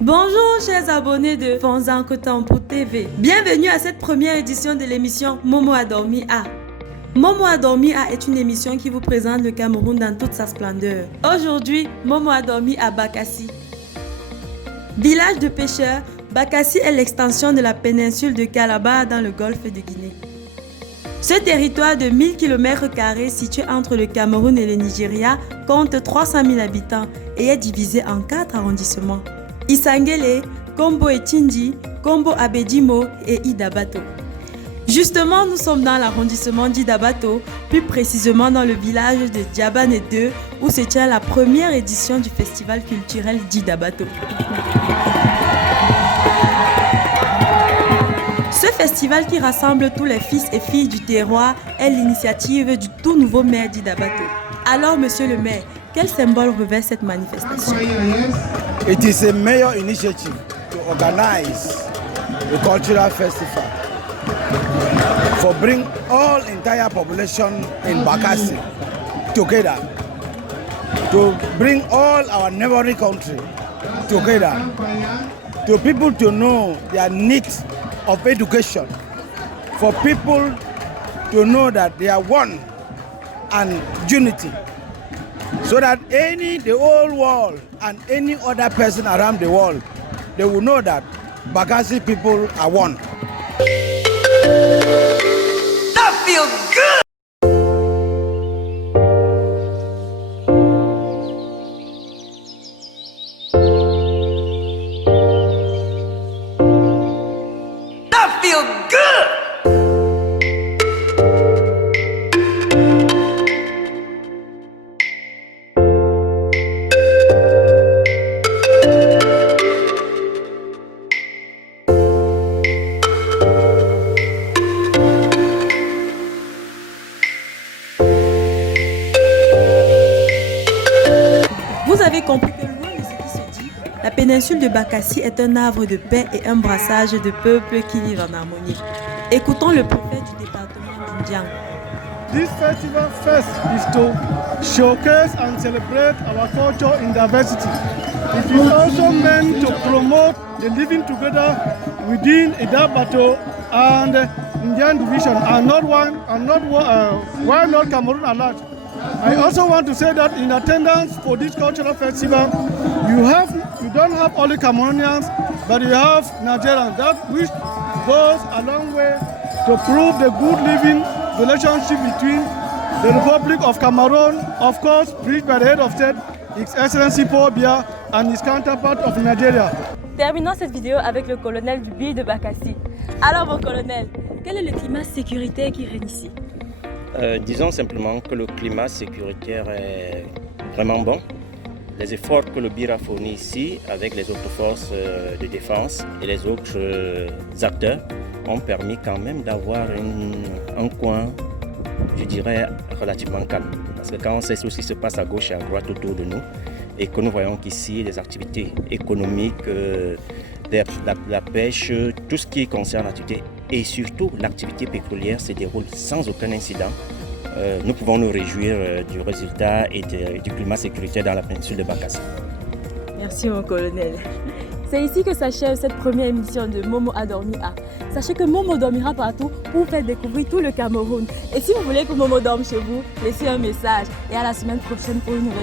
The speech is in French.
Bonjour chers abonnés de Fonzanko Tampo TV. Bienvenue à cette première édition de l'émission Momo a dormi A. Momo a dormi A est une émission qui vous présente le Cameroun dans toute sa splendeur. Aujourd'hui, Momo a dormi à Bakassi. Village de pêcheurs, Bakassi est l'extension de la péninsule de Calabar dans le golfe de Guinée. Ce territoire de 1000 km² situé entre le Cameroun et le Nigeria compte 300 000 habitants et est divisé en 4 arrondissements. Isangele, Kombo Etindi, Kombo Abedimo et Idabato. Justement, nous sommes dans l'arrondissement d'Idabato, plus précisément dans le village de Diabane 2 où se tient la première édition du festival culturel d'Idabato. Ce festival qui rassemble tous les fils et filles du terroir est l'initiative du tout nouveau maire d'Idabato. Alors, monsieur le maire, quel symbole revêt cette manifestation? It is a major initiative to organize a cultural festival for bring all entire population in Bakassi together, to bring all our neighboring country together, to people to know their need of education, for people to know that they are one and unity, so that the whole world and any other person around the world, they will know that Bakassi people are one. That feels good! That feels good! Vous avez compris que loin de ce qui se dit, la péninsule de Bakassi est un havre de paix et un brassage de peuples qui vivent en harmonie. Écoutons le préfet du département d'Indian. This festival first is to showcase and celebrate our culture in diversity. It is also meant to promote the living together within Idabato and Indian division, and why not Cameroon at large. I also want to say that in attendance for this cultural festival, you don't have only Cameroonians, but you have Nigerians, that which goes a long way to prove the good living relationship between the Republic of Cameroon, of course, preached by the head of state, His Excellency Paul Biya, and his counterpart of Nigeria. Terminons cette vidéo avec le colonel du BIL de Bakassi. Alors mon colonel, quel est le climat sécuritaire qui règne ici? Disons simplement que le climat sécuritaire est vraiment bon. Les efforts que le BIR a fournis ici avec les autres forces de défense et les autres acteurs ont permis quand même d'avoir un coin, je dirais, relativement calme. Parce que quand on sait ce qui se passe à gauche et à droite autour de nous et que nous voyons qu'ici les activités économiques, la pêche, tout ce qui concerne l'activité et surtout l'activité pétrolière se déroule sans aucun incident, nous pouvons nous réjouir du résultat et du climat sécuritaire dans la péninsule de Bakassi. Merci mon colonel. C'est ici que s'achève cette première émission de Momo a dormi A. Sachez que Momo dormira partout pour vous faire découvrir tout le Cameroun. Et si vous voulez que Momo dorme chez vous, laissez un message. Et à la semaine prochaine pour une nouvelle